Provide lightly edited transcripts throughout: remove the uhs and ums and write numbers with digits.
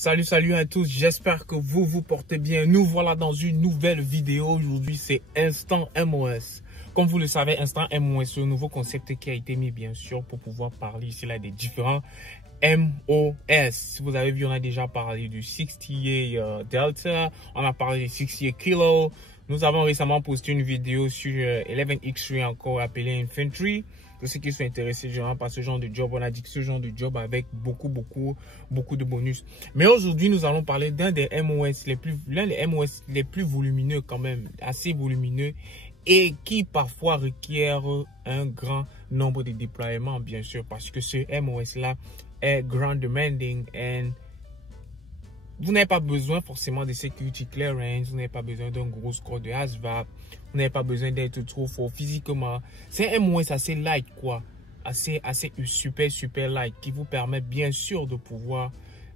Salut à tous, j'espère que vous vous portez bien. Nous voilà dans une nouvelle vidéo. Aujourd'hui, c'est Instant MOS. Comme vous le savez, Instant MOS, c'est un nouveau concept qui a été mis bien sûr pour pouvoir parler ici là des différents MOS. Si vous avez vu, on a déjà parlé du 60A Delta, on a parlé du 60A Kilo. Nous avons récemment posté une vidéo sur 11X3 encore appelée Infantry. Pour ceux qui sont intéressés genre, par ce genre de job, on a dit que ce genre de job avec beaucoup de bonus. Mais aujourd'hui, nous allons parler d'un des MOS l'un des MOS les plus volumineux quand même, assez volumineux et qui parfois requiert un grand nombre de déploiements, bien sûr, parce que ce MOS là est grand demanding and vous n'avez pas besoin forcément de security clearance, vous n'avez pas besoin d'un gros score de ASVAB, vous n'avez pas besoin d'être trop fort physiquement. C'est un MOS assez light quoi, assez super light qui vous permet bien sûr de pouvoir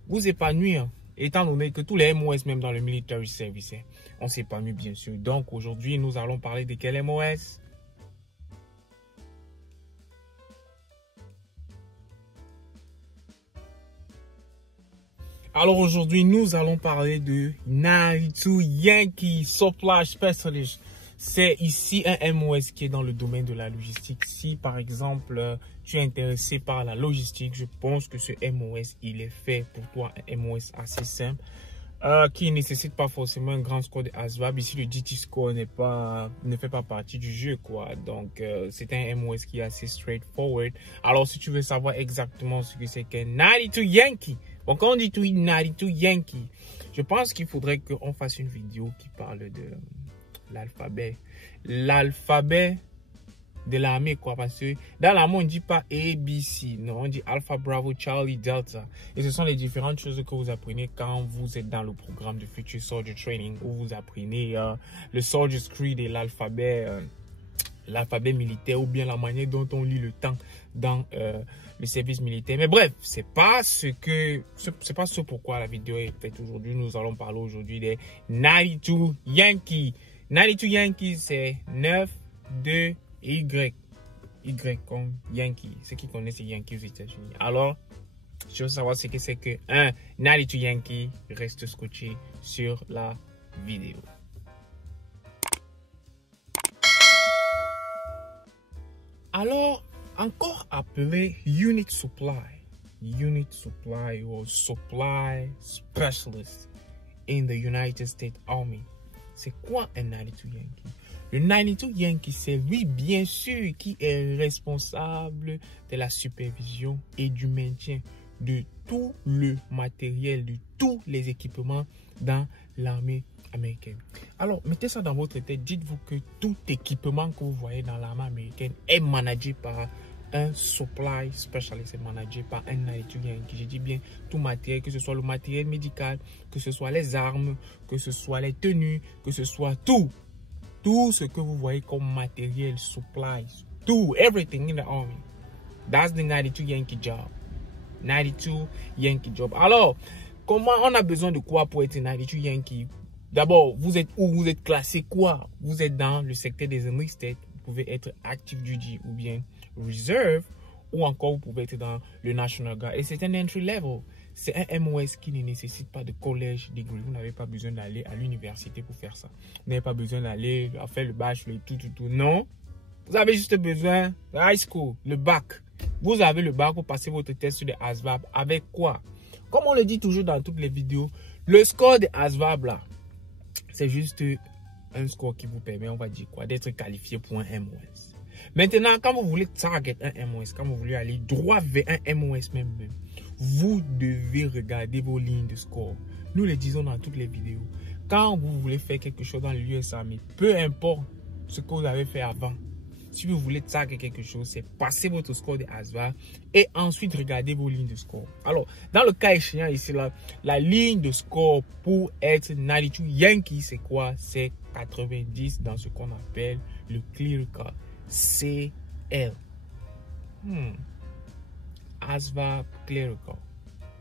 vous épanouir. Étant donné que tous les MOS, même dans le military service, on s'épanouit bien sûr. Donc aujourd'hui, nous allons parler de quel MOS? Alors aujourd'hui, nous allons parler de 92 Yankee Supply Specialist. C'est ici un MOS qui est dans le domaine de la logistique. Si par exemple, tu es intéressé par la logistique, je pense que ce MOS, il est fait pour toi. Un MOS assez simple, qui ne nécessite pas forcément un grand score de ASVAB. Ici, le GT score ne fait pas partie du jeu, quoi. Donc, c'est un MOS qui est assez straightforward. Alors, si tu veux savoir exactement ce que c'est qu'un 92 Yankee, bon, quand on dit 92 Yankee, je pense qu'il faudrait qu'on fasse une vidéo qui parle de l'alphabet. L'alphabet de l'armée, quoi. Parce que dans l'armée, on ne dit pas A, B, C. Non, on dit Alpha, Bravo, Charlie, Delta. Et ce sont les différentes choses que vous apprenez quand vous êtes dans le programme de Future Soldier Training, où vous apprenez le Soldier's Creed et l'alphabet militaire, ou bien la manière dont on lit le temps dans le service militaire. Mais bref, c'est pas ce pourquoi la vidéo est faite aujourd'hui. Nous allons parler aujourd'hui des 92 Yankees. 92 Yankees, c'est 9, 2, Y comme Yankee. Ceux qui connaissent les Yankees aux États-Unis. Alors, je veux savoir ce que c'est que un 92 Yankee. Reste scotché sur la vidéo. Alors, encore appelé Unit Supply or Supply Specialist in the United States Army. C'est quoi un 92 Yankee? Le 92 Yankee, c'est lui, bien sûr, qui est responsable de la supervision et du maintien de tout le matériel, de tous les équipements dans l'armée américaine. Alors, mettez ça dans votre tête. Dites-vous que tout équipement que vous voyez dans l'armée américaine est managé par un supply specialist, est managé par un 92 Yankee. Je dis bien tout matériel, que ce soit le matériel médical, que ce soit les armes, que ce soit les tenues, que ce soit tout ce que vous voyez comme matériel, supplies, everything in the army. That's the 92 Yankee job. 92 Yankee job. Alors, comment on a besoin de quoi pour être 92 Yankee? D'abord, vous êtes où? Vous êtes classé quoi? Vous êtes dans le secteur des enlisted. Vous pouvez être active duty ou bien reserve, ou encore vous pouvez être dans le National Guard. Et c'est un entry level. C'est un MOS qui ne nécessite pas de college degree. Vous n'avez pas besoin d'aller à l'université pour faire ça. Vous n'avez pas besoin d'aller faire le bachelor, tout. Non. Vous avez juste besoin de high school, le bac. Vous avez le bac pour passer votre test de ASVAB. Avec quoi? Comme on le dit toujours dans toutes les vidéos, le score de ASVAB là, c'est juste un score qui vous permet, on va dire quoi, d'être qualifié pour un MOS. Maintenant, quand vous voulez target un MOS, quand vous voulez aller droit vers un MOS même, vous devez regarder vos lignes de score. Nous le disons dans toutes les vidéos. Quand vous voulez faire quelque chose dans l'US Army, peu importe ce que vous avez fait avant, si vous voulez target quelque chose, c'est passer votre score de ASVAB et ensuite regarder vos lignes de score. Alors, dans le cas échéant ici, là, la ligne de score pour être 92 Yankee, c'est quoi? C'est 90 dans ce qu'on appelle le clerical. CL. ASVAB clerical.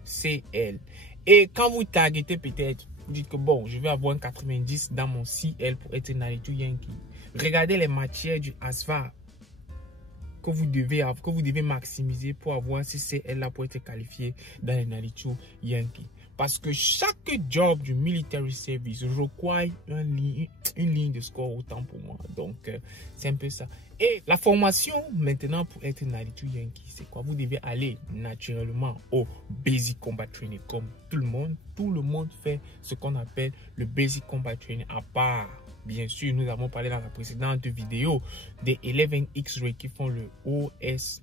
CL. Et quand vous targetez peut-être, vous dites que bon, je vais avoir un 90 dans mon CL pour être 92 Yankee. Regardez les matières du ASVAB que vous devez maximiser pour avoir ce CL là pour être qualifié dans les 92 Yankee. Parce que chaque job du military service requiert une ligne de score autant pour moi. Donc, c'est un peu ça. Et la formation, maintenant, pour être 92 Yankee, c'est quoi? Vous devez aller naturellement au Basic Combat Training comme tout le monde. Tout le monde fait ce qu'on appelle le Basic Combat Training, à part, bien sûr, nous avons parlé dans la précédente vidéo des 11 X-Ray qui font le OSUT,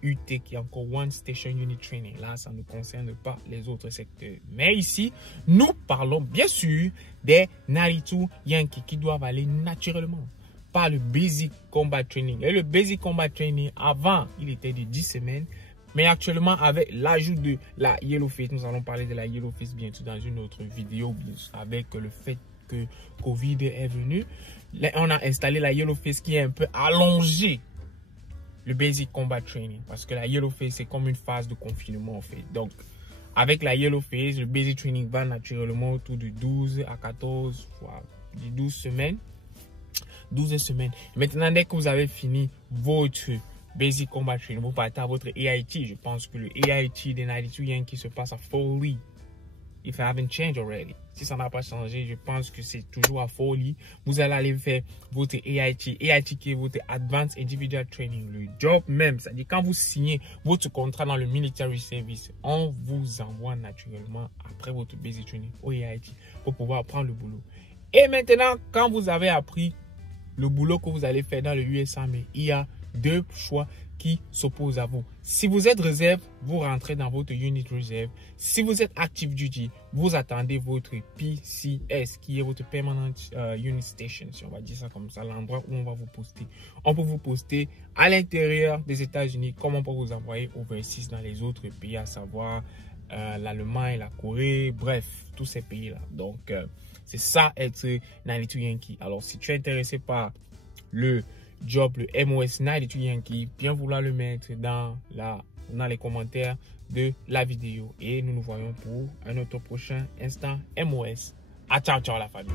qui est encore One Station Unit Training. Là, ça ne concerne pas les autres secteurs. Mais ici, nous parlons bien sûr des 92 Yankees qui doivent aller naturellement par le Basic Combat Training. Et le Basic Combat Training, avant, il était de 10 semaines. Mais actuellement, avec l'ajout de la Yellow Face, nous allons parler de la Yellow Face bientôt dans une autre vidéo, avec le fait que Covid est venu. Là, on a installé la Yellow Face qui est un peu allongée le Basic Combat Training. Parce que la Yellow Face, c'est comme une phase de confinement en fait. Donc, avec la Yellow Face, le Basic Training va naturellement autour de 12 à 14, voire 12 semaines. 12 semaines. Maintenant, dès que vous avez fini votre Basic Combat Training, vous partez à votre AIT. Je pense que le AIT des 92 Yankees se passe à Foley. If I haven't changed already. Si ça n'a pas changé, je pense que c'est toujours à Foley. Vous allez aller faire votre AIT. AIT qui est votre Advanced Individual Training. Le job même, c'est-à-dire quand vous signez votre contrat dans le Military Service, on vous envoie naturellement après votre Basic Training au AIT pour pouvoir prendre le boulot. Et maintenant, quand vous avez appris le boulot que vous allez faire dans le US Army, il y a deux choix qui s'opposent à vous. Si vous êtes réserve, vous rentrez dans votre unit réserve. Si vous êtes active duty, vous attendez votre PCS, qui est votre Permanent Unit Station, si on va dire ça comme ça, l'endroit où on va vous poster. On peut vous poster à l'intérieur des États-Unis, comme on peut vous envoyer overseas dans les autres pays, à savoir l'Allemagne, la Corée, bref, tous ces pays-là. Donc, c'est ça être 92 Yankee. Alors, si tu es intéressé par le job, le MOS 92 Yankee, bien vouloir le mettre dans les commentaires de la vidéo. Et nous nous voyons pour un autre prochain instant MOS. À ciao, ciao la famille.